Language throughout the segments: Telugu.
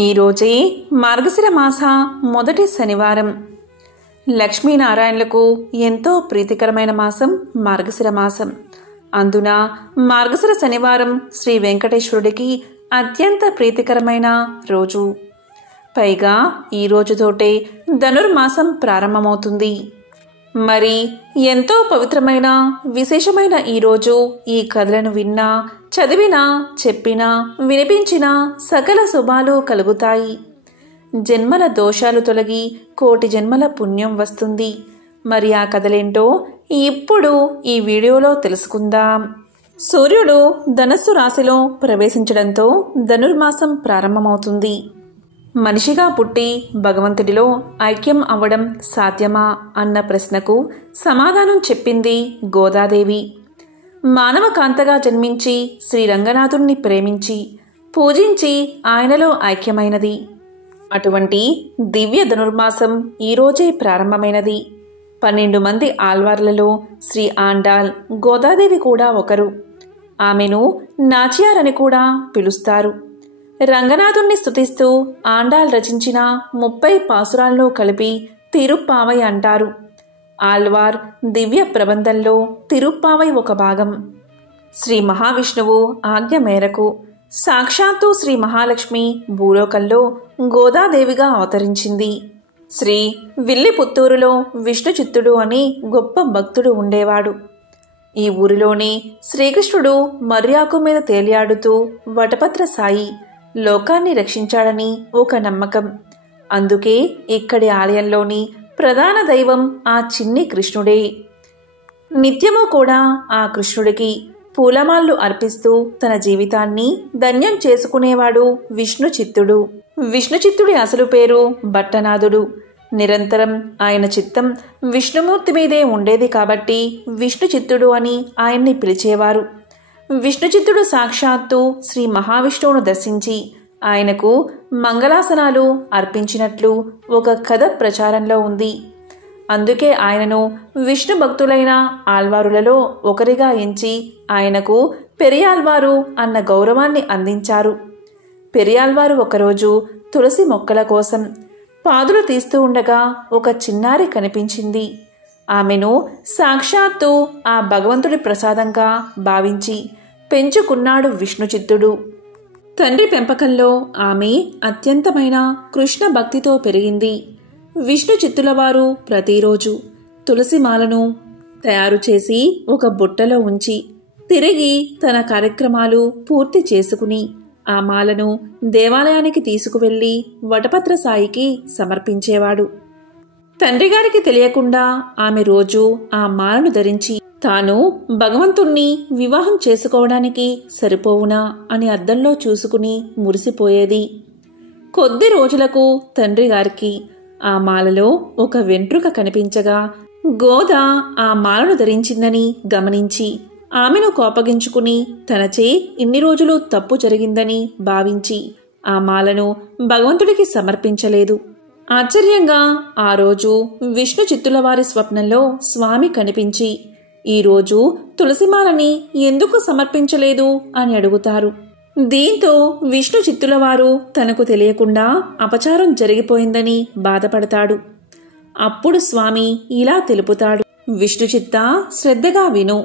ఈరోజే మార్గశిర మాస మొదటి శనివారం. లక్ష్మీనారాయణులకు ఎంతో ప్రీతికరమైన మాసం మార్గశిర మాసం. అందున మార్గశిర శనివారం శ్రీ వెంకటేశ్వరుడికి అత్యంత ప్రీతికరమైన రోజు. పైగా ఈ రోజుతోటే ధనుర్మాసం ప్రారంభమవుతుంది. మరి ఎంతో పవిత్రమైన విశేషమైన ఈరోజు ఈ కథలను విన్నా, చదివినా, చెప్పినా, వినిపించినా సకల శుభాలు కలుగుతాయి. జన్మల దోషాలు తొలగి కోటి జన్మల పుణ్యం వస్తుంది. మరి ఆ కథలేంటో ఇప్పుడు ఈ వీడియోలో తెలుసుకుందాం. సూర్యుడు ధనస్సు రాశిలో ప్రవేశించడంతో ధనుర్మాసం ప్రారంభమవుతుంది. మనిషిగా పుట్టి భగవంతుడిలో ఐక్యం అవ్వడం సాధ్యమా అన్న ప్రశ్నకు సమాధానం చెప్పింది గోదాదేవి. మానవ కాంతగా జన్మించి శ్రీరంగనాథుణ్ణి ప్రేమించి పూజించి ఆయనలో ఐక్యమైనది. అటువంటి దివ్య ధనుర్మాసం ఈరోజే ప్రారంభమైనది. 12 మంది ఆళ్వార్లలో శ్రీ ఆండాల్ గోదాదేవి కూడా ఒకరు. ఆమెను నాచియారని కూడా పిలుస్తారు. రంగనాథుణ్ణి స్తుతిస్తూ ఆండాల్ రచించిన 30 పాసురాలను కలిపి తిరుప్పావై అంటారు. ఆళ్వార్ దివ్య ప్రబంధంలో తిరుప్పావై ఒక భాగం. శ్రీ మహావిష్ణువు ఆజ్ఞ మేరకు సాక్షాత్తు శ్రీ మహాలక్ష్మి భూలోకంలో గోదాదేవిగా అవతరించింది. శ్రీ విల్లిపుత్తూరులో విష్ణుచిత్తుడు అని గొప్ప భక్తుడు ఉండేవాడు. ఈ ఊరిలోనే శ్రీకృష్ణుడు మర్యాకు మీద తేలియాడుతూ వటపత్ర సాయి లోకాన్ని రక్షించాడని ఒక నమ్మకం. అందుకే ఇక్కడి ఆలయంలోని ప్రధాన దైవం ఆ చిన్ని కృష్ణుడే. నిత్యము కూడా ఆ కృష్ణుడికి పూలమాళ్ళు అర్పిస్తూ తన జీవితాన్ని ధన్యం చేసుకునేవాడు విష్ణుచిత్తుడు. విష్ణుచిత్తుడి అసలు పేరు భట్టనాథుడు. నిరంతరం ఆయన చిత్తం విష్ణుమూర్తి మీదే ఉండేది కాబట్టి విష్ణుచిత్తుడు అని ఆయన్ని పిలిచేవారు. విష్ణుచిత్తుడు సాక్షాత్తు శ్రీ మహావిష్ణువును దర్శించి ఆయనకు మంగళాసనాలు అర్పించినట్లు ఒక కథ ప్రచారంలో ఉంది. అందుకే ఆయనను విష్ణు భక్తులైన ఆళ్వారులలో ఒకరిగా ఎంచి ఆయనకు పెరియాళ్వారు అన్న గౌరవాన్ని అందించారు. పెరియాళ్వారు ఒకరోజు తులసి మొక్కల కోసం పాదులు తీస్తూ ఉండగా ఒక చిన్నారి కనిపించింది. ఆమెను సాక్షాత్తు ఆ భగవంతుడి ప్రసాదంగా భావించి పెంచుకున్నాడు విష్ణుచిత్తుడు. తండ్రి పెంపకంలో ఆమె అత్యంతమైన కృష్ణ భక్తితో పెరిగింది. విష్ణుచిత్తుల వారు ప్రతిరోజు తులసిమాలను తయారు చేసి ఒక బుట్టలో ఉంచి తిరిగి తన కార్యక్రమాలు పూర్తి చేసుకుని ఆ మాలను దేవాలయానికి తీసుకువెళ్లి వటపత్ర సాయికి సమర్పించేవాడు. తండ్రిగారికి తెలియకుండా ఆమె రోజు ఆ మాలను ధరించి తాను భగవంతుణ్ణి వివాహం చేసుకోవడానికి సరిపోవునా అని అద్దంలో చూసుకుని మురిసిపోయేది. కొద్ది రోజులకు తండ్రి గారికి ఆ మాలలో ఒక వెంట్రుక కనిపించగా గోద ఆ మాలను ధరించిందని గమనించి ఆమెను కోపగించుకుని తనచే ఇన్ని రోజులు తప్పు జరిగిందని భావించి ఆ మాలను భగవంతుడికి సమర్పించలేదు. ఆశ్చర్యంగా ఆ రోజు విష్ణుచిత్తుల వారి స్వప్నంలో స్వామి కనిపించి ఈరోజు తులసిమాలని ఎందుకు సమర్పించలేదు అని అడుగుతారు. దీంతో విష్ణుచిత్తుల వారు తనకు తెలియకుండా అపచారం జరిగిపోయిందని బాధపడతాడు. అప్పుడు స్వామి ఇలా తెలుపుతాడు, విష్ణుచిత్త శ్రద్ధగా విను.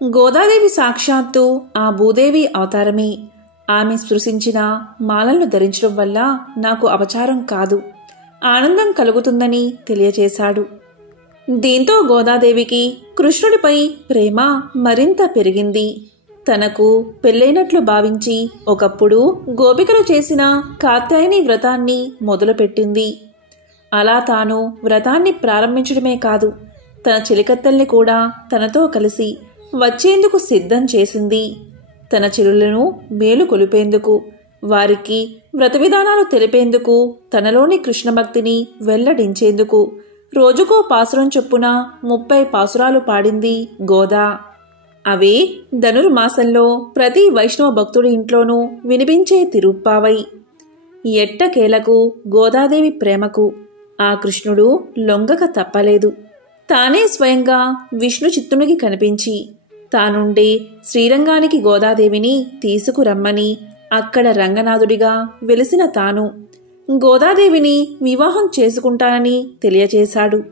గోదాదేవి సాక్షాత్తు ఆ భూదేవి అవతారమే. ఆమె స్పృశించిన మాలలను ధరించడం వల్ల నాకు అపచారం కాదు, ఆనందం కలుగుతుందని తెలియచేశాడు. దీంతో గోదాదేవికి కృష్ణుడిపై ప్రేమ మరింత పెరిగింది. తనకు పెళ్ళైనట్లు భావించి ఒకప్పుడు గోపికలు చేసిన కాత్యాయని వ్రతాన్ని మొదలుపెట్టింది. అలా తాను వ్రతాన్ని ప్రారంభించడమే కాదు, తన చెలికత్తల్ని కూడా తనతో కలిసి వచ్చేందుకు సిద్ధం చేసింది. తన చెలులను మేలు కొలిపేందుకు, వారికి వ్రత విధానాలు తెలిపేందుకు, తనలోని కృష్ణభక్తిని వెల్లడించేందుకు రోజుకో పాసురం చొప్పున 30 పాసురాలు పాడింది గోదా. అవే ధనుర్మాసంలో ప్రతి వైష్ణవ భక్తుడి ఇంట్లోనూ వినిపించే తిరుప్పావై. ఎట్టకేలకు గోదాదేవి ప్రేమకు ఆ కృష్ణుడు లొంగక తప్పలేదు. తానే స్వయంగా విష్ణుచిత్తునికి కనిపించి తానుండే శ్రీరంగానికి గోదాదేవిని తీసుకురమ్మని అక్కడ రంగనాథుడిగా వెలిసిన తాను గోదాదేవిని వివాహం చేసుకుంటానని తెలియచేశాడు.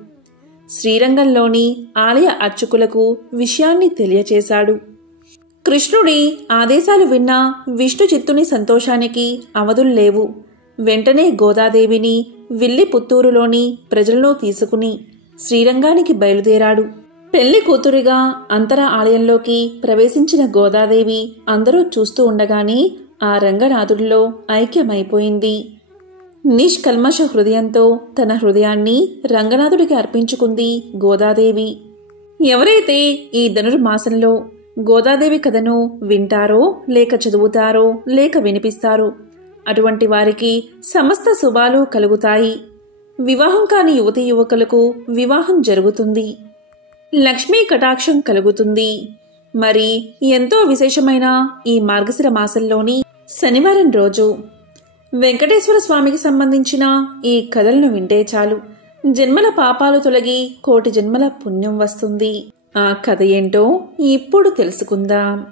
శ్రీరంగంలోని ఆలయ అర్చకులకు విషయాన్ని తెలియచేశాడు. కృష్ణుడి ఆదేశాలు విన్న విష్ణు చిత్తుని సంతోషానికి అవధుల్లేవు. వెంటనే గోదాదేవిని విల్లిపుత్తూరులోని ప్రజలను తీసుకుని శ్రీరంగానికి బయలుదేరాడు. పెళ్లి కూతురిగా అంతర ఆలయంలోకి ప్రవేశించిన గోదాదేవి అందరూ చూస్తూ ఉండగానే ఆ రంగనాథుడిలో ఐక్యమైపోయింది. నిష్కల్మష హృదయంతో తన హృదయాన్ని రంగనాథుడికి అర్పించుకుంది గోదాదేవి. ఎవరైతే ఈ ధనుర్మాసంలో గోదాదేవి కథను వింటారో, లేక చదువుతారో, లేక వినిపిస్తారో అటువంటి వారికి సమస్త శుభాలు కలుగుతాయి. వివాహం కాని యువతీ యువకులకు వివాహం జరుగుతుంది. లక్ష్మీ కటాక్షం కలుగుతుంది. మరి ఎంతో విశేషమైన ఈ మార్గశిర మాసంలోని శనివారం రోజు వెంకటేశ్వర స్వామికి సంబంధించిన ఈ కథలను వింటే చాలు జన్మల పాపాలు తొలగి కోటి జన్మల పుణ్యం వస్తుంది. ఆ కథ ఏంటో ఇప్పుడు తెలుసుకుందాం.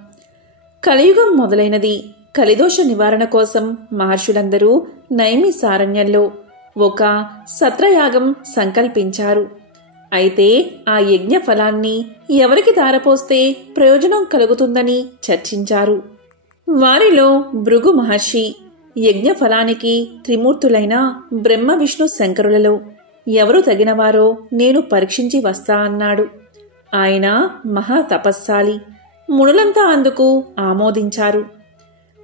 కలియుగం మొదలైనది. కలిదోష నివారణ కోసం మహర్షులందరూ నైమిసారణ్యంలో ఒక సత్రయాగం సంకల్పించారు. అయితే ఆ యజ్ఞ ఫలాన్ని ఎవరికి దారపోస్తే ప్రయోజనం కలుగుతుందని చర్చించారు. వారిలో భృగు మహర్షి యజ్ఞ ఫలానికి త్రిమూర్తులైన బ్రహ్మ విష్ణు శంకరులలో ఎవరు తగినవారో నేను పరీక్షించి వస్తా అన్నాడు. ఆయన మహా తపస్సాలి. మునులంతా అందుకు ఆమోదించారు.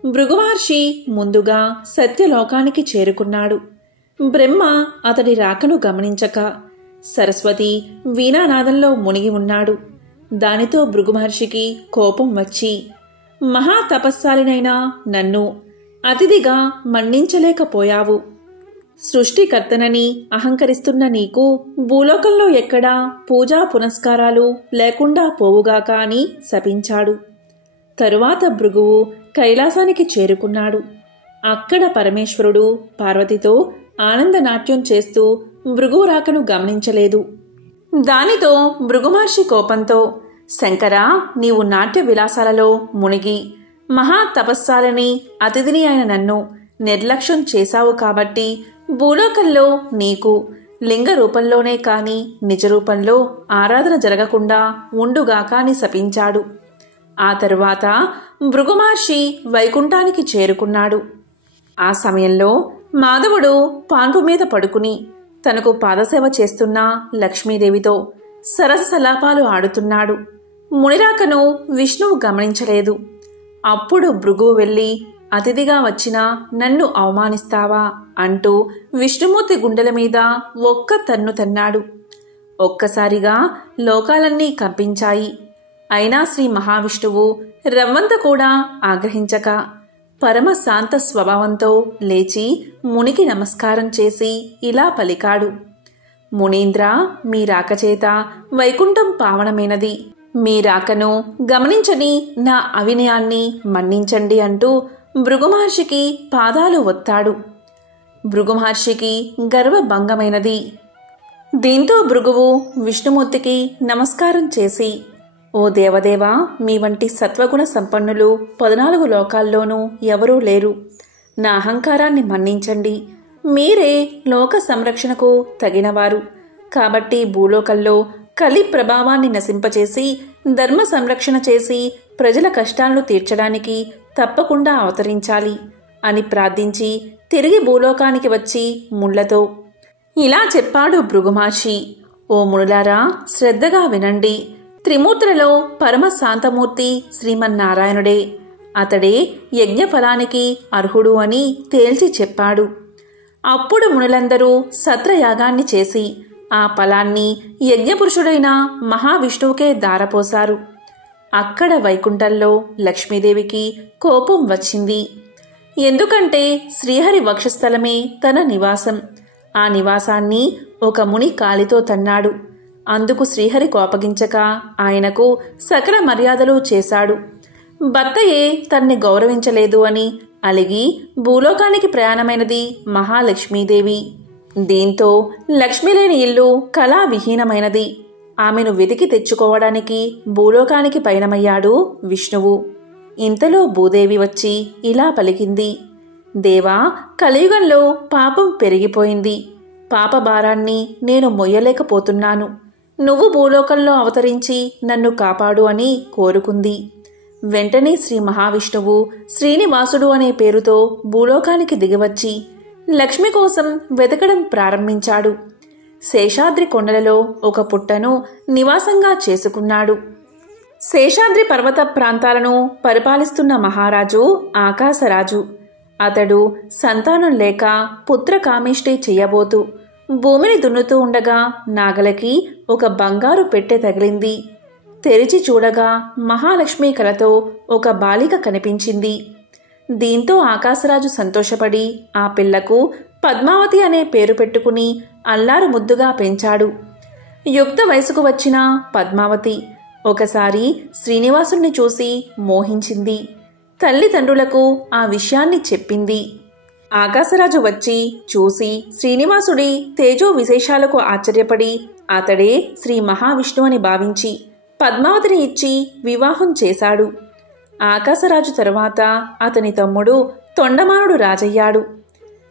భృగు మహర్షి ముందుగా సత్యలోకానికి చేరుకున్నాడు. బ్రహ్మ అతడి రాకను గమనించక సరస్వతి వీణానాదంలో మునిగి ఉన్నాడు. దానితో భృగు మహర్షికి కోపం వచ్చి, మహా తపస్సాలినైన నన్ను అతిథిగా మన్నించలేకపోయావు. సృష్టికర్తనని అహంకరిస్తున్న నీకు భూలోకంలో ఎక్కడా పూజా పునస్కారాలు లేకుండా పోవుగాక అని శపించాడు. తరువాత భృగువు కైలాసానికి చేరుకున్నాడు. అక్కడ పరమేశ్వరుడు పార్వతితో ఆనందనాట్యం చేస్తూ భృగువు రాకను గమనించలేదు. దానితో భృగు మహర్షి కోపంతో, శంకరా, నీవు నాట్య విలాసాలలో మునిగి మహా తపస్సాలని అతిథిని అయిన నన్ను నిర్లక్ష్యం చేశావు కాబట్టి భూలోకంలో నీకు లింగ రూపంలోనే కాని నిజ రూపంలో ఆరాధన జరగకుండా ఉండుగాక అని శపించాడు. ఆ తరువాత భృగు మహర్షి వైకుంఠానికి చేరుకున్నాడు. ఆ సమయంలో మాధవుడు పాన్పు మీద పడుకుని తనకు పాదసేవ చేస్తున్న లక్ష్మీదేవితో సరస సలాపాలు ఆడుతున్నాడు. మునిరాకను విష్ణువు గమనించలేదు. అప్పుడు భృగువు వెళ్ళి, అతిథిగా వచ్చిన నన్ను అవమానిస్తావా అంటూ విష్ణుమూర్తి గుండెల మీద ఒక్క తన్ను తన్నాడు. ఒక్కసారిగా లోకాలన్నీ కంపించాయి. అయినా శ్రీ మహావిష్ణువు రవ్వంత కూడా ఆగ్రహించక పరమ శాంత స్వభావంతో లేచి మునికి నమస్కారం చేసి ఇలా పలికాడు, మునీంద్ర, మీ రాకచేత వైకుంఠం పావనమైనది. మీ రాకను గమనించని నా అవినయాన్ని మన్నించండి అంటూ భృగు మహర్షికి పాదాలు ఒత్తాడు. భృగు మహర్షికి గర్వభంగమైనది. దీంతో భృగువు విష్ణుమూర్తికి నమస్కారం చేసి, ఓ దేవదేవా, మీ వంటి సత్వగుణ సంపన్నులు 14 లోకాల్లోనూ ఎవరూ లేరు. నా అహంకారాన్ని మన్నించండి. మీరే లోక సంరక్షణకు తగినవారు. కాబట్టి భూలోకంలో కలి ప్రభావాన్ని నశింపచేసి ధర్మ సంరక్షణ చేసి ప్రజల కష్టాలను తీర్చడానికి తప్పకుండా అవతరించాలి అని ప్రార్థించి తిరిగి భూలోకానికి వచ్చి ముళ్లతో ఇలా చెప్పాడు భృగు మహర్షి. ఓ మునులారా, శ్రద్ధగా వినండి. త్రిమూర్తులలో పరమ శాంతమూర్తి శ్రీమన్నారాయణుడే. అతడే యజ్ఞఫలానికి అర్హుడు అని తేల్చి చెప్పాడు. అప్పుడు మునులందరూ సత్రయాగాన్ని చేసి ఆ ఫలాన్ని యజ్ఞపురుషుడైన మహావిష్ణువుకే దారపోశారు. అక్కడ వైకుంఠంలో లక్ష్మీదేవికి కోపం వచ్చింది. ఎందుకంటే శ్రీహరి వక్షస్థలమే తన నివాసం. ఆ నివాసాన్ని ఒక ముని కాలితో తన్నాడు. అందుకు శ్రీహరి కోపగించక ఆయనకు సకల మర్యాదలు చేశాడు. భర్తయే తన్ని గౌరవించలేదు అని అలిగి భూలోకానికి ప్రయాణమైనది మహాలక్ష్మీదేవి. దీంతో లక్ష్మి లేని ఇల్లు కళావిహీనమైనది. ఆమెను వెతికి తెచ్చుకోవడానికి భూలోకానికి పయనమయ్యాడు విష్ణువు. ఇంతలో భూదేవి వచ్చి ఇలా పలికింది, దేవా, కలియుగంలో పాపం పెరిగిపోయింది. పాప భారాన్ని నేను మొయ్యలేకపోతున్నాను. నువ్వు భూలోకంలో అవతరించి నన్ను కాపాడు అని కోరుకుంది. వెంటనే శ్రీ మహావిష్ణువు శ్రీనివాసుడు అనే పేరుతో భూలోకానికి దిగివచ్చి లక్ష్మి కోసం వెతకడం ప్రారంభించాడు. శేషాద్రి కొండలలో ఒక పుట్టను నివాసంగా చేసుకున్నాడు. శేషాద్రి పర్వత ప్రాంతాలను పరిపాలిస్తున్న మహారాజు ఆకాశరాజు. అతడు సంతానం లేక పుత్రకామేష్టి చెయ్యబోతూ భూమిని దున్నుతూ ఉండగా నాగలకి ఒక బంగారు పెట్టె తగిలింది. తెరిచి చూడగా మహాలక్ష్మి కలతో ఒక బాలిక కనిపించింది. దీంతో ఆకాశరాజు సంతోషపడి ఆ పిల్లకు పద్మావతి అనే పేరు పెట్టుకుని అల్లారు ముద్దుగా పెంచాడు. యుక్త వయసుకు వచ్చిన పద్మావతి ఒకసారి శ్రీనివాసుణ్ణి చూసి మోహించింది. తల్లిదండ్రులకు ఆ విషయాన్ని చెప్పింది. ఆకాశరాజు వచ్చి చూసి శ్రీనివాసుడి తేజో విశేషాలకు ఆశ్చర్యపడి అతడే శ్రీ మహావిష్ణువు అని భావించి పద్మావతిని ఇచ్చి వివాహం చేశాడు. ఆకాశరాజు తరువాత అతని తమ్ముడు తొండమానుడు రాజయ్యాడు.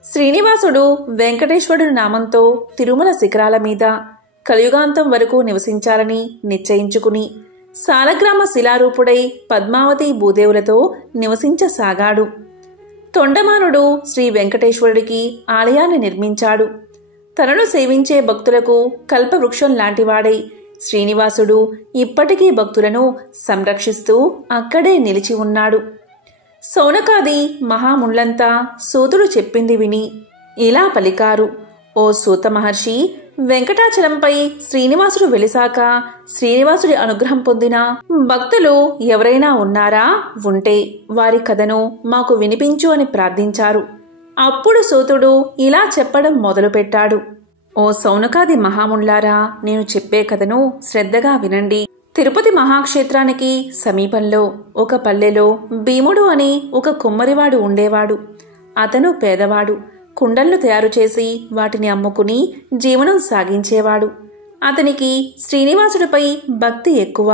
శ్రీనివాసుడు వెంకటేశ్వరుడు నామంతో తిరుమల శిఖరాల మీద కలియుగాంతం వరకు నివసించాలని నిశ్చయించుకుని సాలగ్రామ శిలారూపుడై పద్మావతి భూదేవులతో నివసించసాగాడు. తొండమానుడు శ్రీ వెంకటేశ్వరుడికి ఆలయాన్ని నిర్మించాడు. తనను సేవించే భక్తులకు కల్పవృక్షం లాంటివాడై శ్రీనివాసుడు ఇప్పటికీ భక్తులను సంరక్షిస్తూ అక్కడే నిలిచి ఉన్నాడు. సౌనకాది మహాముళ్లంతా సూతుడు చెప్పింది విని ఇలా పలికారు: ఓ సూత మహర్షి, వెంకటాచలంపై శ్రీనివాసుడు వెలిసాక శ్రీనివాసుడి అనుగ్రహం పొందిన భక్తులు ఎవరైనా ఉన్నారా? ఉంటే వారి కథను మాకు వినిపించు అని ప్రార్థించారు. అప్పుడు సూతుడు ఇలా చెప్పడం మొదలుపెట్టాడు: ఓ సౌనకాది మహాముళ్లారా, నేను చెప్పే కథను శ్రద్ధగా వినండి. తిరుపతి మహాక్షేత్రానికి సమీపంలో ఒక పల్లెలో భీముడు అని ఒక కుమ్మరివాడు ఉండేవాడు. అతను పేదవాడు. కుండలను తయారు చేసి వాటిని అమ్ముకుని జీవనం సాగించేవాడు. అతనికి శ్రీనివాసుడిపై భక్తి ఎక్కువ.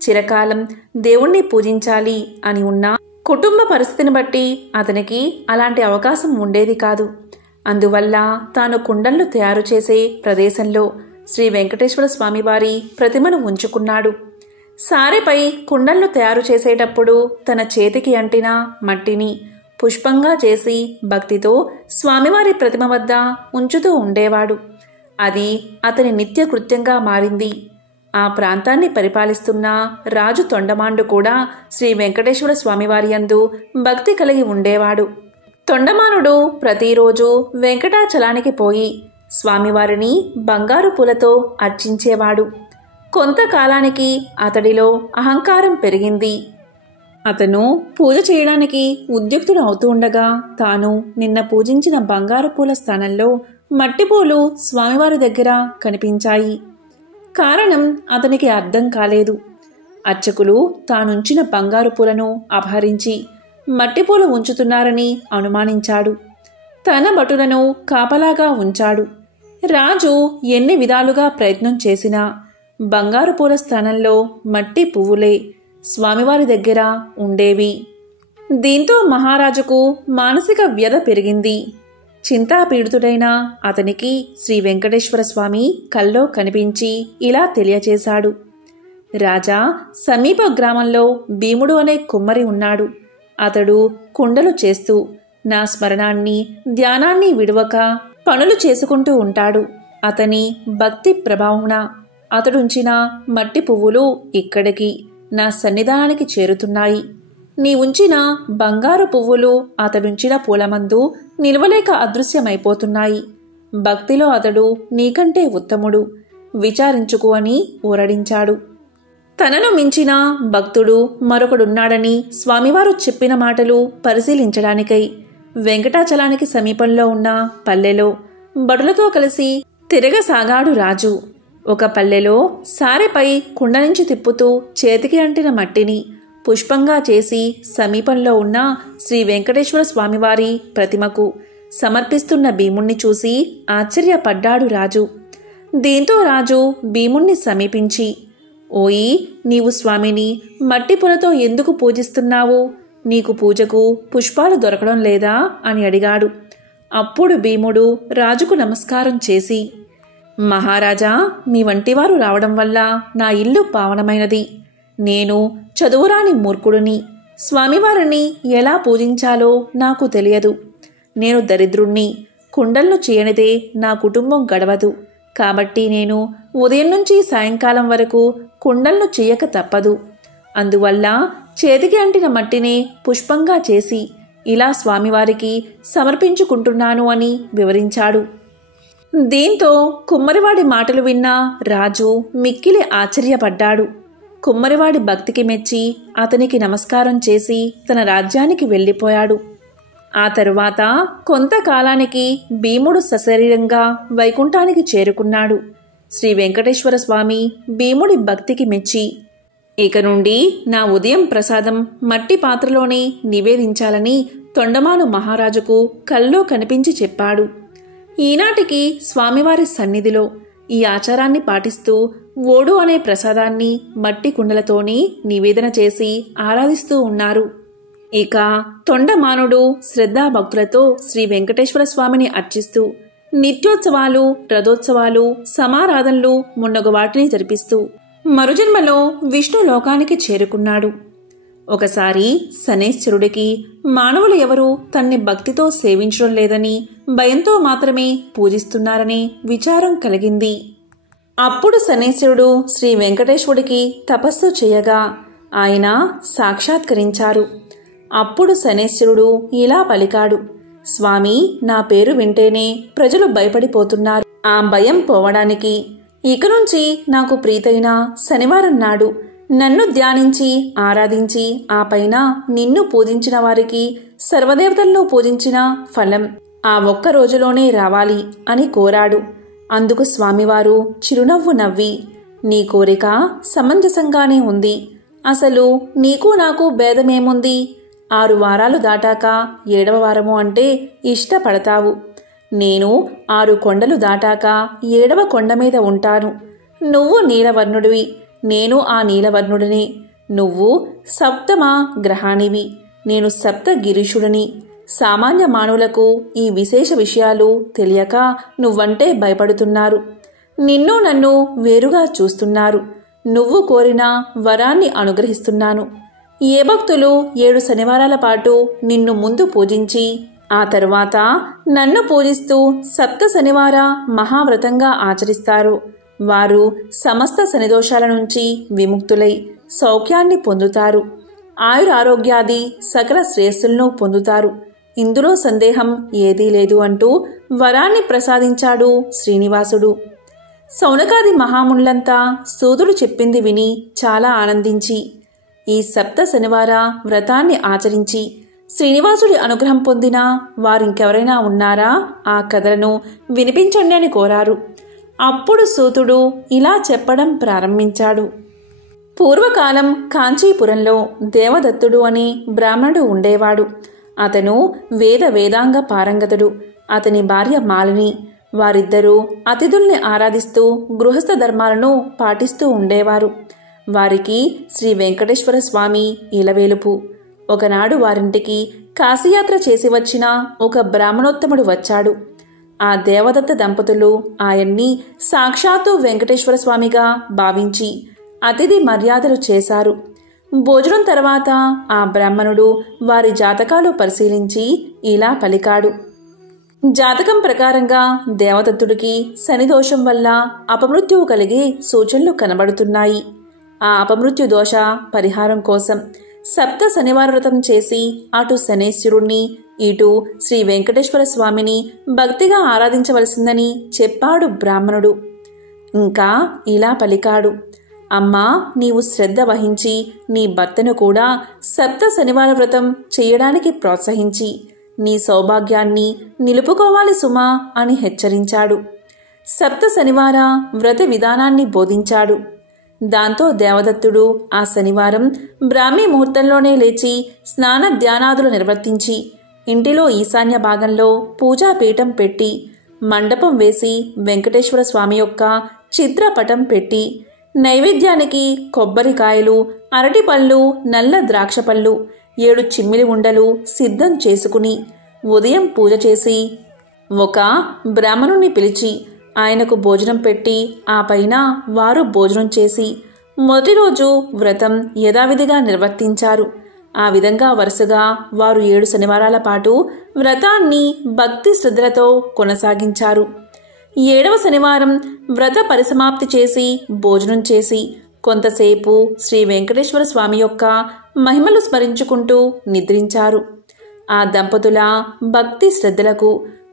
చిరకాలం దేవుణ్ణి పూజించాలి అని ఉన్న కుటుంబ పరిస్థితిని బట్టి అతనికి అలాంటి అవకాశం ఉండేది కాదు. అందువల్ల తాను కుండలను తయారు చేసే ప్రదేశంలో శ్రీ వెంకటేశ్వర స్వామివారి ప్రతిమను ఉంచుకున్నాడు. సారెపై కుండలను తయారు చేసేటప్పుడు తన చేతికి అంటిన మట్టిని పుష్పంగా చేసి భక్తితో స్వామివారి ప్రతిమ వద్ద ఉంచుతూ ఉండేవాడు. అది అతని నిత్య కృత్యంగా మారింది. ఆ ప్రాంతాన్ని పరిపాలిస్తున్న రాజు తొండమాండు కూడా శ్రీ వెంకటేశ్వర స్వామివారి యందు భక్తి కలిగి ఉండేవాడు. తొండమానుడు ప్రతిరోజు వెంకటాచలానికి పోయి స్వామివారిని బంగారు పూలతో అర్చించేవాడు. కొంతకాలానికి అతడిలో అహంకారం పెరిగింది. అతను పూజ చేయడానికి ఉద్యుక్తుడు అవుతూ ఉండగా తాను నిన్న పూజించిన బంగారు పూల స్థానంలో మట్టి పూలు స్వామివారి దగ్గర కనిపించాయి. కారణం అతనికి అర్థం కాలేదు. అర్చకులు తానుంచిన బంగారు పూలను అపహరించి మట్టి పూలు ఉంచుతున్నారని అనుమానించాడు. తన భటులను కాపలాగా ఉంచాడు. రాజు ఎన్ని విధాలుగా ప్రయత్నం చేసినా బంగారు పూల స్థానంలో మట్టి పువ్వులే స్వామివారి దగ్గర ఉండేవి. దీంతో మహారాజుకు మానసిక వ్యధ పెరిగింది. చింతాపీడితుడైన అతనికి శ్రీ వెంకటేశ్వర స్వామి కల్లో కనిపించి ఇలా తెలియచేశాడు: రాజా, సమీప గ్రామంలో భీముడు అనే కుమ్మరి ఉన్నాడు. అతడు కుండలు చేస్తూ నా స్మరణాన్ని ధ్యానాన్ని విడువక పనులు చేసుకుంటూ ఉంటాడు. అతని భక్తి ప్రభావమున అతడుంచిన మట్టి పువ్వులు ఇక్కడికి నా సన్నిధానానికి చేరుతున్నాయి. నీ ఉంచిన బంగారు పువ్వులు అతడుంచిన పూలమందు నిలవలేక అదృశ్యమైపోతున్నాయి. భక్తిలో అతడు నీకంటే ఉత్తముడు, విచారించుకు అని ఊరడించాడు. తనను మించిన భక్తుడు మరొకడున్నాడని స్వామివారు చెప్పిన మాటలు పరిశీలించడానికై వెంకటాచలానికి సమీపంలో ఉన్న పల్లెలో భటులతో కలిసి తిరగసాగాడు రాజు. ఒక పల్లెలో సారెపై కుండ నుంచి తిప్పుతూ చేతికి అంటిన మట్టిని పుష్పంగా చేసి సమీపంలో ఉన్న శ్రీ వెంకటేశ్వర స్వామివారి ప్రతిమకు సమర్పిస్తున్న భీముణ్ణి చూసి ఆశ్చర్యపడ్డాడు రాజు. దీంతో రాజు భీముణ్ణి సమీపించి, ఓయి, నీవు స్వామిని మట్టి పూలతో ఎందుకు పూజిస్తున్నావు? నీకు పూజకు పుష్పాలు దొరకడం లేదా అని అడిగాడు. అప్పుడు భీముడు రాజుకు నమస్కారం చేసి, మహారాజా, మీ వంటివారు రావడం వల్ల నా ఇల్లు పావనమైనది. నేను చదువురాని మూర్ఖుడిని. స్వామివారిని ఎలా పూజించాలో నాకు తెలియదు. నేను దరిద్రుణ్ణి. కుండలను చేయనిదే నా కుటుంబం గడవదు. కాబట్టి నేను ఉదయం నుంచి సాయంకాలం వరకు కుండలను చేయక తప్పదు. అందువల్ల చేతికి అంటిన మట్టిని పుష్పంగా చేసి ఇలా స్వామివారికి సమర్పించుకుంటున్నాను అని వివరించాడు. దీంతో కుమ్మరివాడి మాటలు విన్న రాజు మిక్కిలి ఆశ్చర్యపడ్డాడు. కుమ్మరివాడి భక్తికి మెచ్చి అతనికి నమస్కారం చేసి తన రాజ్యానికి వెళ్ళిపోయాడు. ఆ తరువాత కొంతకాలానికి భీముడు సశరీరంగా వైకుంఠానికి చేరుకున్నాడు. శ్రీ వెంకటేశ్వర స్వామి భీముడి భక్తికి మెచ్చి, ఇక నుండి నా ఉదయం ప్రసాదం మట్టి పాత్రలోనే నివేదించాలని తొండమాను మహారాజుకు కల్లో కనిపించి చెప్పాడు. ఈనాటికి స్వామివారి సన్నిధిలో ఈ ఆచారాన్ని పాటిస్తూ ఓడు అనే ప్రసాదాన్ని మట్టి కుండలతోనే నివేదన చేసి ఆరాధిస్తూ ఉన్నారు. ఇక తొండమానుడు శ్రద్ధాభక్తులతో శ్రీ వెంకటేశ్వర స్వామిని అర్చిస్తూ నిత్యోత్సవాలు, రథోత్సవాలు, సమారాధనలు మున్నగు వాటిని జరిపిస్తూ మరుజన్మలో విష్ణు లోకానికి చేరుకున్నాడు. ఒకసారి శనేశ్వరుడికి మానవులు ఎవరూ తన్ని భక్తితో సేవించడం లేదని, భయంతో మాత్రమే పూజిస్తున్నారనే విచారం కలిగింది. అప్పుడు శనేశ్వరుడు శ్రీ వెంకటేశ్వరుడికి తపస్సు చేయగా ఆయన సాక్షాత్కరించారు. అప్పుడు శనేశ్వరుడు ఇలా పలికాడు, స్వామి, నా పేరు వింటేనే ప్రజలు భయపడిపోతున్నారు. ఆ భయం పోవడానికి ఇక నుంచి నాకు ప్రీతైన శనివారం నాడు నన్ను ధ్యానించి ఆరాధించి ఆ పైన నిన్ను పూజించిన వారికి సర్వదేవతల్లో పూజించిన ఫలం ఆ ఒక్క రోజులోనే రావాలి అని కోరాడు. అందుకు స్వామివారు చిరునవ్వు నవ్వి, నీ కోరిక సమంజసంగానే ఉంది. అసలు నీకు నాకు భేదమేముంది? 6 వారాలు దాటాక 7వ వారము అంటే ఇష్టపడతావు. నేను 6 కొండలు దాటాక 7వ కొండ మీద ఉంటాను. నువ్వు నీలవర్ణుడివి, నేను ఆ నీలవర్ణుడిని. నువ్వు సప్తమ గ్రహానివి, నేను సప్తగిరీషుడిని. సామాన్య మానవులకు ఈ విశేష విషయాలు తెలియక నువ్వంటే భయపడుతున్నారు. నిన్ను నన్ను వేరుగా చూస్తున్నారు. నువ్వు కోరిన వరాన్ని అనుగ్రహిస్తున్నాను. ఏ భక్తులు 7 శనివారాల పాటు నిన్ను ముందు పూజించి ఆ తరువాత నన్ను పూజిస్తూ సప్త శనివార మహావ్రతంగా ఆచరిస్తారు, వారు సమస్త శనిదోషాల నుంచి విముక్తులై సౌఖ్యాన్ని పొందుతారు. ఆయురారోగ్యాది సకల శ్రేయస్సులను పొందుతారు. ఇందులో సందేహం ఏదీ లేదు అంటూ వరాన్ని ప్రసాదించాడు శ్రీనివాసుడు. శౌనకాది మహామునులంతా సూదుడు చెప్పింది విని చాలా ఆనందించి ఈ సప్త శనివార వ్రతాన్ని ఆచరించి శ్రీనివాసుడి అనుగ్రహం పొందిన వారింకెవరైనా ఉన్నారా? ఆ కథలను వినిపించండి అని కోరారు. అప్పుడు సూతుడు ఇలా చెప్పడం ప్రారంభించాడు. పూర్వకాలం కాంచీపురంలో దేవదత్తుడు అనే బ్రాహ్మణుడు ఉండేవాడు. అతను వేదాంగ పారంగతుడు. అతని భార్య మాలిని. వారిద్దరూ అతిథుల్ని ఆరాధిస్తూ గృహస్థ ధర్మాలను పాటిస్తూ ఉండేవారు. వారికి శ్రీ వెంకటేశ్వర స్వామి ఇలవేలుపు. ఒకనాడు వారింటికి కాశీయాత్ర చేసి వచ్చిన ఒక బ్రాహ్మణోత్తముడు వచ్చాడు. ఆ దేవదత్త దంపతులు ఆయన్ని సాక్షాత్తు వెంకటేశ్వర స్వామిగా భావించి అతిథి మర్యాదలు చేశారు. భోజనం తర్వాత ఆ బ్రాహ్మణుడు వారి జాతకాలు పరిశీలించి ఇలా పలికాడు. జాతకం ప్రకారంగా దేవదత్తుడికి శనిదోషం వల్ల అపమృత్యువు కలిగే సూచనలు కనబడుతున్నాయి. ఆ అపమృత్యు దోష పరిహారం కోసం సప్త శనివార వ్రతం చేసి అటు శనేశ్వరుణ్ణి ఇటు శ్రీ వెంకటేశ్వర స్వామిని భక్తిగా ఆరాధించవలసిందని చెప్పాడు బ్రాహ్మణుడు. ఇంకా ఇలా పలికాడు. అమ్మా, నీవు శ్రద్ధ వహించి నీ భర్తను కూడా సప్త శనివార వ్రతం చేయడానికి ప్రోత్సహించి నీ సౌభాగ్యాన్ని నిలుపుకోవాలి సుమా అని హెచ్చరించాడు. సప్త శనివార వ్రత విధానాన్ని బోధించాడు. దాంతో దేవదత్తుడు ఆ శనివారం బ్రాహ్మీ ముహూర్తంలోనే లేచి స్నాన ధ్యానాదులు నిర్వర్తించి ఇంటిలో ఈశాన్య భాగంలో పూజాపీఠం పెట్టి మండపం వేసి వెంకటేశ్వర స్వామి యొక్క చిత్రపటం పెట్టి నైవేద్యానికి కొబ్బరికాయలు, అరటిపళ్ళు, నల్ల ద్రాక్షపళ్ళు, 7 చిమ్మిలి ఉండలు సిద్ధం చేసుకుని ఉదయం పూజ చేసి ఒక బ్రాహ్మణుణ్ణి పిలిచి ఆయనకు భోజనం పెట్టి ఆ పైన వారు భోజనం చేసి మొదటి రోజు వ్రతం యథావిధిగా నిర్వర్తించారు. ఆ విధంగా వరుసగా వారు 7 శనివారాల పాటు వ్రతాన్ని భక్తి శ్రద్ధలతో కొనసాగించారు. 7వ శనివారం వ్రత పరిసమాప్తి చేసి భోజనం చేసి కొంతసేపు శ్రీ వెంకటేశ్వర స్వామి యొక్క మహిమలు స్మరించుకుంటూ నిద్రించారు. ఆ దంపతుల భక్తి శ్రద్ధలకు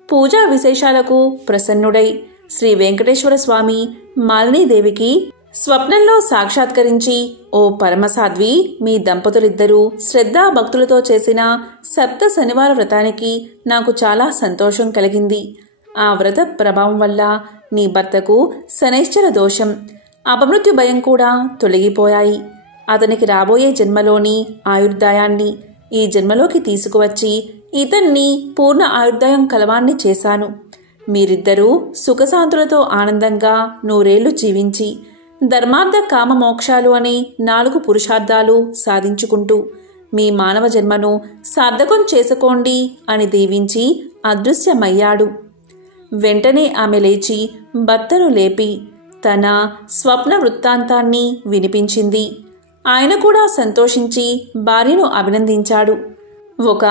పూజా విశేషాలకు ప్రసన్నుడై శ్రీ వెంకటేశ్వర స్వామి మాలినీదేవికి స్వప్నంలో సాక్షాత్కరించి, ఓ పరమసాధ్వి, మీ దంపతులిద్దరూ శ్రద్ధా భక్తులతో చేసిన 7 శనివార వ్రతానికి నాకు చాలా సంతోషం కలిగింది. ఆ వ్రత ప్రభావం వల్ల నీ భర్తకు శనైశ్చర దోషం, అపమృత్యు భయం కూడా తొలగిపోయాయి. అతనికి రాబోయే జన్మలోని ఆయుర్దాయాన్ని ఈ జన్మలోకి తీసుకువచ్చి ఇతన్ని పూర్ణ ఆయుర్దాయం కలవాన్ని చేశాను. మీరిద్దరూ సుఖశాంతులతో ఆనందంగా 100 ఏళ్లు జీవించి ధర్మార్థ కామ మోక్షాలు అనే 4 పురుషార్థాలు సాధించుకుంటూ మీ మానవ జన్మను సార్థకం చేసుకోండి అని దీవించి అదృశ్యమయ్యాడు. వెంటనే ఆమె లేచి భర్తను లేపి తన స్వప్న వృత్తాంతాన్ని వినిపించింది. ఆయన కూడా సంతోషించి భార్యను అభినందించాడు. ఒక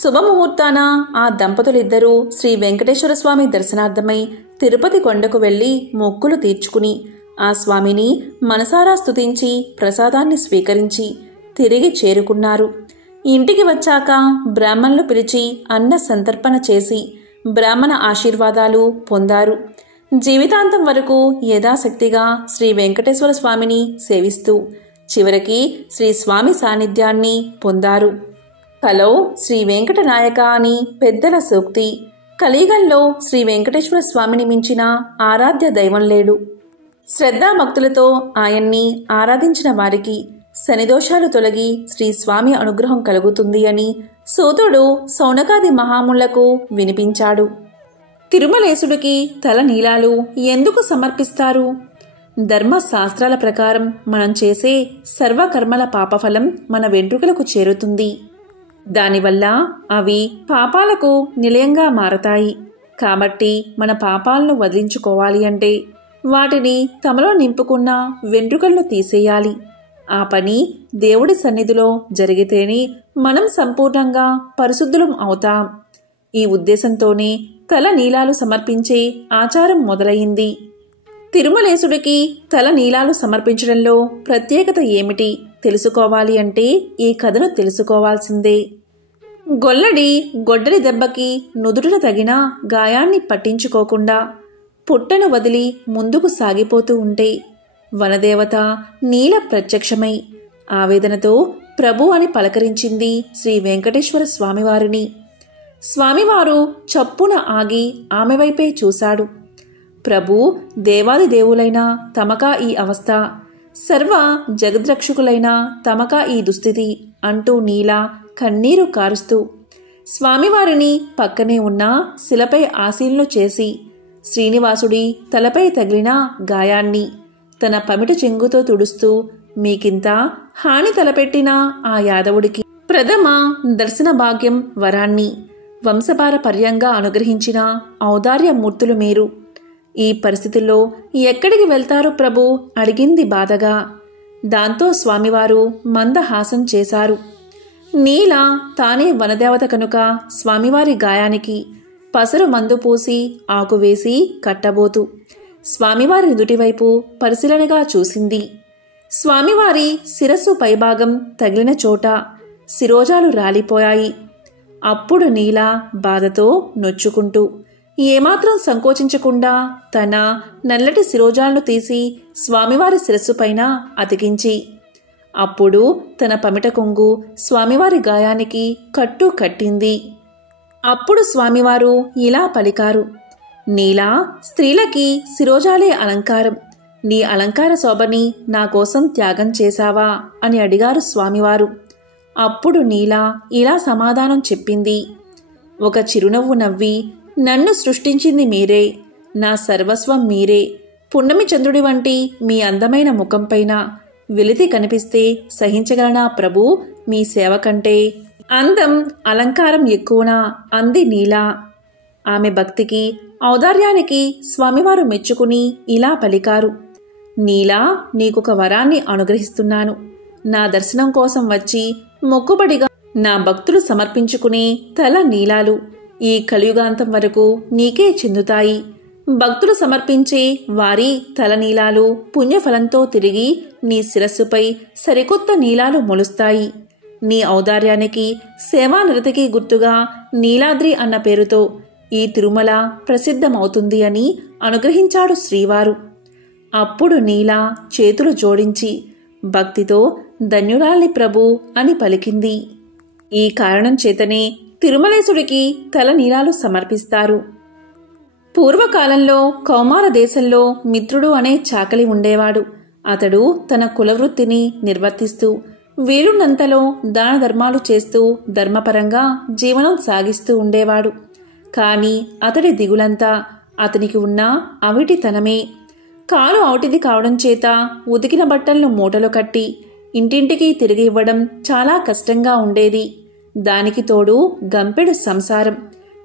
శుభముహూర్తాన ఆ దంపతులిద్దరూ శ్రీ వెంకటేశ్వర స్వామి దర్శనార్థమై తిరుపతి కొండకు వెళ్లి మొక్కులు తీర్చుకుని ఆ స్వామిని మనసారా స్తుతించి ప్రసాదాన్ని స్వీకరించి తిరిగి చేరుకున్నారు. ఇంటికి వచ్చాక బ్రాహ్మణులు పిలిచి అన్న సంతర్పణ చేసి బ్రాహ్మణ ఆశీర్వాదాలు పొందారు. జీవితాంతం వరకు యథాశక్తిగా శ్రీ వెంకటేశ్వర స్వామిని సేవిస్తూ చివరికి శ్రీ స్వామి సాన్నిధ్యాన్ని పొందారు. కలో శ్రీ వెంకటనాయక అని పెద్దల సూక్తి. కలియుగంలో శ్రీ వెంకటేశ్వర స్వామిని మించిన ఆరాధ్య దైవం లేడు. శ్రద్ధాభక్తులతో ఆయన్ని ఆరాధించిన వారికి శనిదోషాలు తొలగి శ్రీ స్వామి అనుగ్రహం కలుగుతుంది అని సూతుడు సౌనకాది మహాములకు వినిపించాడు. తిరుమలేశుడికి తల నీలాలు ఎందుకు సమర్పిస్తారు? ధర్మశాస్త్రాల ప్రకారం మనం చేసే సర్వకర్మల పాపఫలం మన వెంట్రుకలకు చేరుతుంది. దానివల్ల అవి పాపాలకు నిలయంగా మారతాయి. కాబట్టి మన పాపాలను వదిలించుకోవాలి అంటే వాటిని తమలో నింపుకున్న వెంట్రుకలను తీసేయాలి. ఆ పని దేవుడి సన్నిధిలో జరిగితేనే మనం సంపూర్ణంగా పరిశుద్ధులం అవుతాం. ఈ ఉద్దేశంతోనే తల నీలాలు సమర్పించే ఆచారం మొదలైంది. తిరుమలేశుడికి తల నీలాలు సమర్పించడంలో ప్రత్యేకత ఏమిటి తెలుసుకోవాలి అంటే ఈ కథను తెలుసుకోవాల్సిందే. గొడ్డలి దెబ్బకి నుదుటిన తగిన గాయాన్ని పట్టించుకోకుండా పుట్టను వదిలి ముందుకు సాగిపోతూ ఉంటే వనదేవత నీల ప్రత్యక్షమై ఆవేదనతో ప్రభు అని పలకరించింది శ్రీ వెంకటేశ్వర స్వామివారిని. స్వామివారు చప్పున ఆగి ఆమె వైపే చూశాడు. ప్రభు, దేవాది దేవులైన తమకా ఈ అవస్థ, సర్వ జగద్రక్షకులైన తమకా ఈ దుస్థితి అంటూ నీల కన్నీరు కారుస్తూ స్వామివారిని పక్కనే ఉన్న శిలపై ఆసీనులు చేసి శ్రీనివాసుడి తలపై తగిలిన గాయాన్ని తన పమిట చెంగుతో తుడుస్తూ మీకింత హాని తలపెట్టిన ఆ యాదవుడికి ప్రథమ దర్శన భాగ్యం వరాన్ని వంశపారపర్యంగా అనుగ్రహించిన ఔదార్యమూర్తులు మీరు. ఈ పరిస్థితుల్లో ఎక్కడికి వెళ్తారు ప్రభు అడిగింది బాధగా. దాంతో స్వామివారు మందహాసం చేశారు. నీల తానే వనదేవత కనుక స్వామివారి గాయానికి పసరు మందు పూసి ఆకువేసి కట్టబోతూ స్వామివారి నుదుటివైపు పరిశీలనగా చూసింది. స్వామివారి శిరస్సు పైభాగం తగిలిన చోట శిరోజాలు రాలిపోయాయి. అప్పుడు నీల బాధతో నొచ్చుకుంటూ ఏమాత్రం సంకోచించకుండా తన నల్లటి శిరోజాలను తీసి స్వామివారి శిరస్సుపైన అతికించి అప్పుడు తన పమిట కొంగు స్వామివారి గాయానికి కట్టు కట్టింది. అప్పుడు స్వామివారు ఇలా పలికారు, నీలా, స్త్రీలకి శిరోజాలే అలంకారం. నీ అలంకార శోభని నా కోసం త్యాగం చేశావా అని అడిగారు స్వామివారు. అప్పుడు నీల ఇలా సమాధానం చెప్పింది. ఒక చిరునవ్వు నవ్వి, నన్ను సృష్టించింది మీరే, నా సర్వస్వం మీరే. పున్నమి చంద్రుడి వంటి మీ అందమైన ముఖంపైన వెలితి కనిపిస్తే సహించగలనా ప్రభు? మీ సేవ కంటే అందం అలంకారం ఎక్కువనా అంది నీల. ఆమె భక్తికి ఔదార్యానికి స్వామివారు మెచ్చుకుని ఇలా పలికారు. నీలా, నీకొక వరాన్ని అనుగ్రహిస్తున్నాను. నా దర్శనం కోసం వచ్చి మొక్కుబడిగా నా భక్తులు సమర్పించుకునే తల నీలాలు ఈ కలియుగాంతం వరకు నీకే చెందుతాయి. భక్తులు సమర్పించే వారి తల నీలాలు పుణ్యఫలంతో తిరిగి నీ శిరస్సుపై సరికొత్త నీలాలు మొలుస్తాయి. నీ ఔదార్యానికి సేవానిరతికి గుర్తుగా నీలాద్రి అన్న పేరుతో ఈ తిరుమల ప్రసిద్ధమవుతుంది అని అనుగ్రహించాడు శ్రీవారు. అప్పుడు నీల చేతులు జోడించి భక్తితో ధన్యురాల్ని ప్రభు అని పలికింది. ఈ కారణం చేతనే తిరుమలేశుడికి తల నీలాలు సమర్పిస్తారు. పూర్వకాలంలో కౌమార దేశంలో మిత్రుడు అనే చాకలి ఉండేవాడు. అతడు తన కులవృత్తిని నిర్వర్తిస్తూ వీలున్నంతలో దాన ధర్మాలు చేస్తూ ధర్మపరంగా జీవనం సాగిస్తూ ఉండేవాడు. కాని అతడి దిగులంతా అతనికి ఉన్న అవిటితనమే. కాలు ఔటిది కావడం చేత ఉతికిన బట్టలను మూటలో కట్టి ఇంటింటికి తిరిగి ఇవ్వడం చాలా కష్టంగా ఉండేది. దానికి తోడు గంపెడు సంసారం.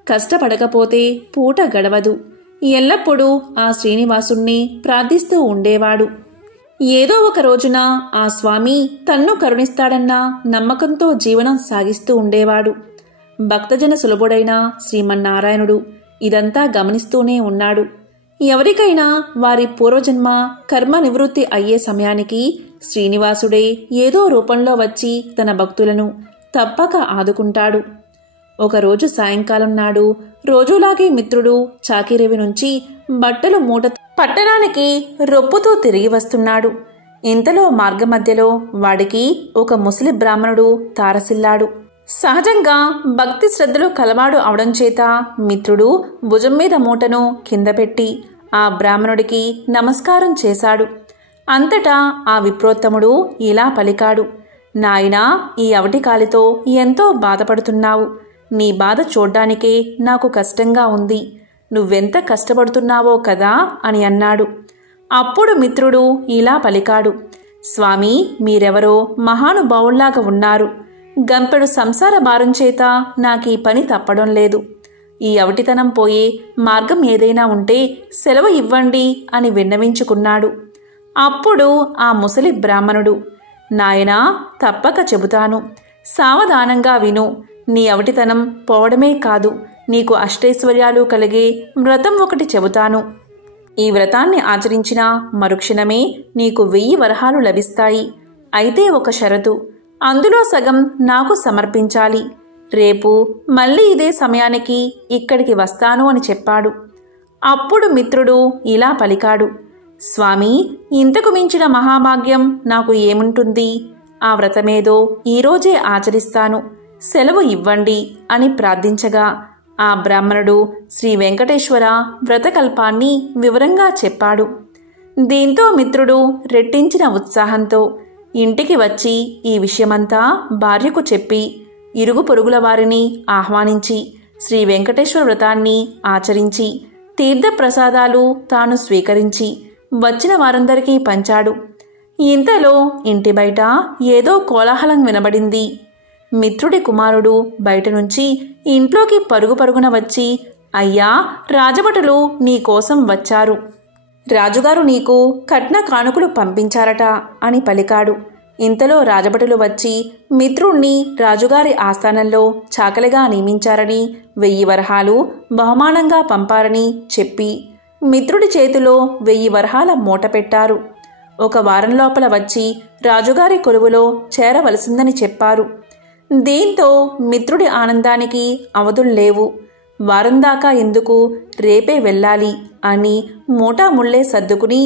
కష్టపడకపోతే పూట గడవదు. ఎల్లప్పుడూ ఆ శ్రీనివాసుణ్ణి ప్రార్థిస్తూ ఉండేవాడు. ఏదో ఒక రోజున ఆ స్వామి తన్ను కరుణిస్తాడన్న నమ్మకంతో జీవనం సాగిస్తూ ఉండేవాడు. భక్తజన సులభుడైన శ్రీమన్నారాయణుడు ఇదంతా గమనిస్తూనే ఉన్నాడు. ఎవరికైనా వారి పూర్వజన్మ కర్మ నివృత్తి అయ్యే సమయానికి శ్రీనివాసుడే ఏదో రూపంలో వచ్చి తన భక్తులను తప్పక ఆదుకుంటాడు. ఒకరోజు సాయంకాలం నాడు రోజులాగే మిత్రుడు చాకిరేవి నుంచి బట్టలు మూట పట్టణానికి రొప్పుతూ తిరిగి వస్తున్నాడు. ఇంతలో మార్గమధ్యలో వాడికి ఒక ముసలి బ్రాహ్మణుడు తారసిల్లాడు. సహజంగా భక్తి శ్రద్ధలు కలవాడు అవడం చేత మిత్రుడు భుజం మీద మూటను కింద పెట్టి ఆ బ్రాహ్మణుడికి నమస్కారం చేశాడు. అంతటా ఆ విప్రోత్తముడు ఇలా పలికాడు. నాయనా, ఈ అవటికాలితో ఎంతో బాధపడుతున్నావు. నీ బాధ చూడ్డానికే నాకు కష్టంగా ఉంది. నువ్వెంత కష్టపడుతున్నావో కదా అని అన్నాడు. అప్పుడు మిత్రుడు ఇలా పలికాడు. స్వామి, మీరెవరో మహానుభావుల్లాగా ఉన్నారు. గంపెడు సంసార భారం చేత నాకీ పని తప్పడం లేదు. ఈ అవటితనం పోయే మార్గం ఏదైనా ఉంటే సెలవు ఇవ్వండి అని విన్నవించుకున్నాడు. అప్పుడు ఆ ముసలి బ్రాహ్మణుడు, నాయనా, తప్పక చెబుతాను. సావధానంగా విను. నీ అవటితనం పోవడమే కాదు, నీకు అష్టైశ్వర్యాలు కలిగే వ్రతం ఒకటి చెబుతాను. ఈ వ్రతాన్ని ఆచరించిన మరుక్షణమే నీకు 1000 వరహాలు లభిస్తాయి. అయితే ఒక షరతు, అందులో సగం నాకు సమర్పించాలి. రేపు మళ్ళీ ఇదే సమయానికి ఇక్కడికి వస్తాను అని చెప్పాడు. అప్పుడు మిత్రుడు ఇలా పలికాడు. స్వామి, ఇంతకు మించిన మహాభాగ్యం నాకు ఏముంటుంది? ఆ వ్రతమేదో ఈరోజే ఆచరిస్తాను, సెలవు ఇవ్వండి అని ప్రార్థించగా ఆ బ్రాహ్మణుడు శ్రీ వెంకటేశ్వర వ్రతకల్పాన్ని వివరంగా చెప్పాడు. దీంతో మిత్రుడు రెట్టించిన ఉత్సాహంతో ఇంటికి వచ్చి ఈ విషయమంతా భార్యకు చెప్పి ఇరుగు పొరుగుల వారిని ఆహ్వానించి శ్రీ వెంకటేశ్వర వ్రతాన్ని ఆచరించి తీర్థప్రసాదాలు తాను స్వీకరించి వచ్చిన వారందరికీ పంచాడు. ఇంతలో ఇంటి బయట ఏదో కోలాహలం వినబడింది. మిత్రుడి కుమారుడు బయట నుంచి ఇంట్లోకి పరుగు పరుగున వచ్చి, అయ్యా, రాజభటులు నీకోసం వచ్చారు. రాజుగారు నీకు కట్న కానుకలు పంపించారట అని పలికాడు. ఇంతలో రాజభటులు వచ్చి మిత్రుణ్ణి రాజుగారి ఆస్థానంలో చాకలిగా నియమించారని 1000 వరహాలు బహుమానంగా పంపారని చెప్పి మిత్రుడి చేతిలో 1000 వరహాల మూట పెట్టారు. ఒక వారం లోపల వచ్చి రాజుగారి కొలువులో చేరవలసిందని చెప్పారు. దీంతో మిత్రుడి ఆనందానికి అవధుల్లేవు. వారం దాకా ఎందుకు, రేపే వెళ్ళాలి అని మూటాముళ్లే సర్దుకుని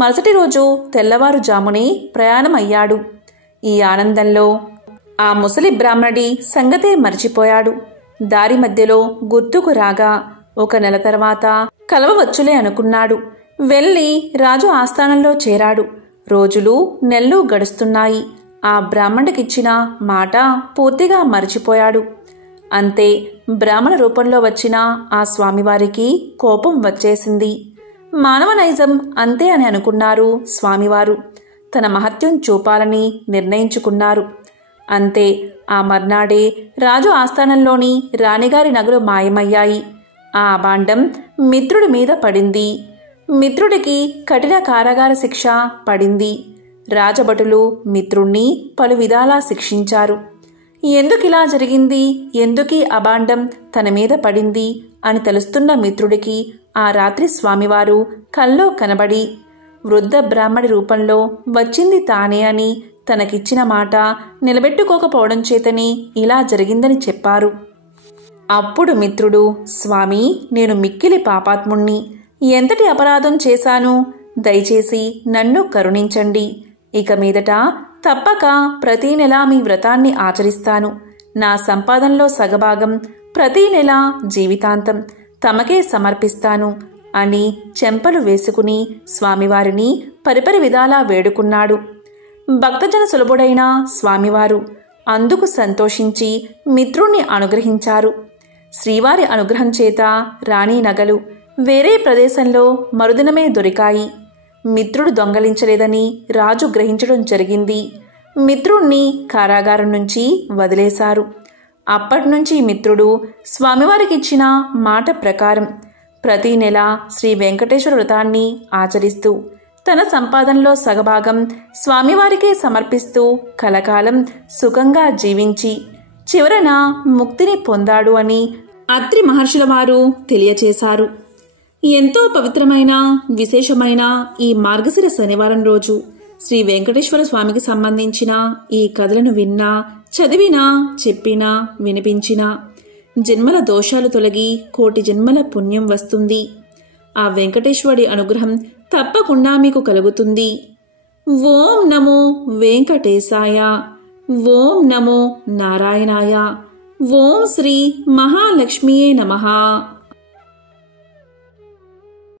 మరుసటి రోజు తెల్లవారుజామునే ప్రయాణమయ్యాడు. ఈ ఆనందంలో ఆ ముసలి బ్రాహ్మణుడి సంగతే మర్చిపోయాడు. దారి మధ్యలో గుర్తుకు రాగా 1 నెల తర్వాత కలవవచ్చులే అనుకున్నాడు. వెళ్ళి రాజు ఆస్థానంలో చేరాడు. రోజులు నెలలు గడుస్తున్నాయి. ఆ బ్రాహ్మణుడికిచ్చిన మాట పూర్తిగా మర్చిపోయాడు. అంతే, బ్రాహ్మణ రూపంలో వచ్చిన ఆ స్వామివారికి కోపం వచ్చేసింది. మానవ నైజం అంతే అని అనుకున్నారు స్వామివారు. తన మహత్యం చూపాలని నిర్ణయించుకున్నారు. అంతే, ఆ మర్నాడే రాజు ఆస్థానంలోని రాణిగారి నగలు మాయమయ్యాయి. ఆ అభాండం మిత్రుడి మీద పడింది. మిత్రుడికి కఠిన కారాగార శిక్ష పడింది. రాజభటులు మిత్రుణ్ణి పలు విధాలా శిక్షించారు. ఎందుకిలా జరిగింది, ఎందుకీ అభాండం తన మీద పడింది అని తెలుస్తున్న మిత్రుడికి ఆ రాత్రి స్వామివారు కల్లో కనబడి వృద్ధ బ్రాహ్మడి రూపంలో వచ్చింది తానే అని, తనకిచ్చిన మాట నిలబెట్టుకోకపోవడం చేతని ఇలా జరిగిందని చెప్పారు. అప్పుడు మిత్రుడు, స్వామి, నేను మిక్కిలి పాపాత్ముణ్ణి. ఎంతటి అపరాధం చేశాను? దయచేసి నన్ను కరుణించండి. ఇక మీదట తప్పక ప్రతీ నెలా మీ వ్రతాన్ని ఆచరిస్తాను. నా సంపాదనలో సగభాగం ప్రతీ నెల జీవితాంతం తమకే సమర్పిస్తాను అని చెంపలు వేసుకుని స్వామివారిని పరిపరి విధాలా వేడుకున్నాడు. భక్తజన సులభుడైన స్వామివారు అందుకు సంతోషించి మిత్రుణ్ణి అనుగ్రహించారు. శ్రీవారి అనుగ్రహం చేత రాణి నగలు వేరే ప్రదేశంలో మరుదినమే దొరికాయి. మిత్రుడు దొంగలించలేదని రాజు గ్రహించడం జరిగింది. మిత్రుణ్ణి కారాగారం నుంచి వదిలేశారు. అప్పటినుంచి మిత్రుడు స్వామివారికిచ్చిన మాట ప్రకారం ప్రతీ నెల శ్రీ వెంకటేశ్వర వ్రతాన్ని ఆచరిస్తూ తన సంపాదనలో సగభాగం స్వామివారికే సమర్పిస్తూ కలకాలం సుఖంగా జీవించి చివరన ముక్తిని పొందాడు అని అత్రి మహర్షుల వారు తెలియచేశారు. ఎంతో పవిత్రమైన విశేషమైన ఈ మార్గశిర శనివారం రోజు శ్రీ వెంకటేశ్వర స్వామికి సంబంధించిన ఈ కథలను విన్నా, చదివినా, చెప్పినా, వినిపించినా జన్మల దోషాలు తొలగి కోటి జన్మల పుణ్యం వస్తుంది. ఆ వెంకటేశ్వరుడి అనుగ్రహం తప్పకుండా మీకు కలుగుతుంది. ఓం నమో వెంకటేశాయ. ఓం నమో నారాయణాయ. ఓం శ్రీ మహాలక్ష్మియే నమః.